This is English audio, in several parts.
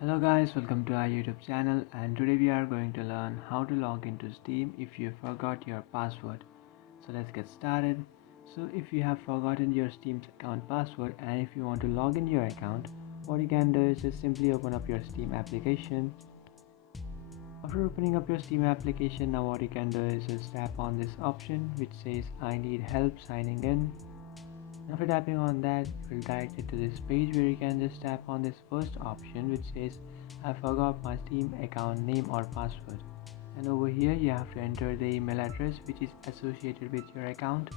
Hello guys, welcome to our YouTube channel, and today we are going to learn how to log into Steam if you forgot your password. So let's get started. So if you have forgotten your Steam's account password and if you want to log in your account, what you can do is just simply open up your Steam application. After opening up your Steam application, now what you can do is just tap on this option which says I need help signing in. After tapping on that, it will direct it to this page where you can just tap on this first option which says I forgot my Steam account name or password. And over here you have to enter the email address which is associated with your account.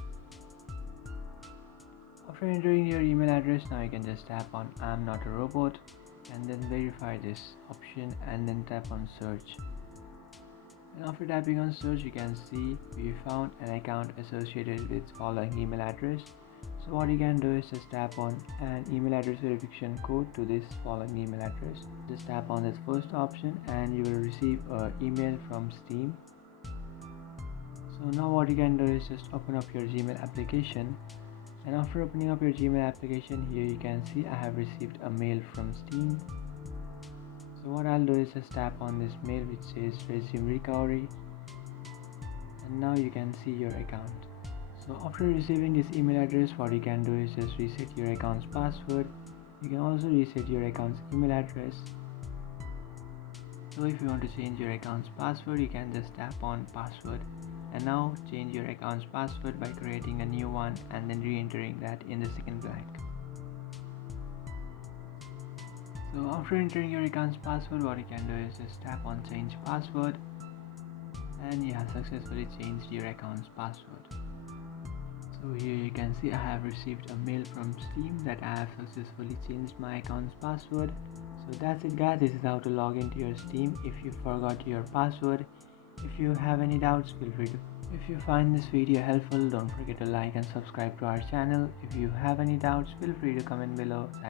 After entering your email address, now you can just tap on I'm not a robot and then verify this option and then tap on search. And after tapping on search, you can see we found an account associated with following email address. So what you can do is just tap on an email address verification code to this following email address. Just tap on this first option and you will receive an email from Steam. So now what you can do is just open up your Gmail application, and after opening up your Gmail application, here you can see I have received a mail from Steam. So what I'll do is just tap on this mail which says resume recovery, and now you can see your account. So after receiving this email address, what you can do is just reset your account's password. You can also reset your account's email address. So if you want to change your account's password, you can just tap on password, and now change your account's password by creating a new one and then re-entering that in the second blank. So after entering your account's password, what you can do is just tap on change password, and you have successfully changed your account's password. So here you can see I have received a mail from Steam that I have successfully changed my account's password. So that's it guys, this is how to log into your Steam if you forgot your password. If you have any doubts, feel free to. If you find this video helpful, don't forget to like and subscribe to our channel. If you have any doubts, feel free to comment below.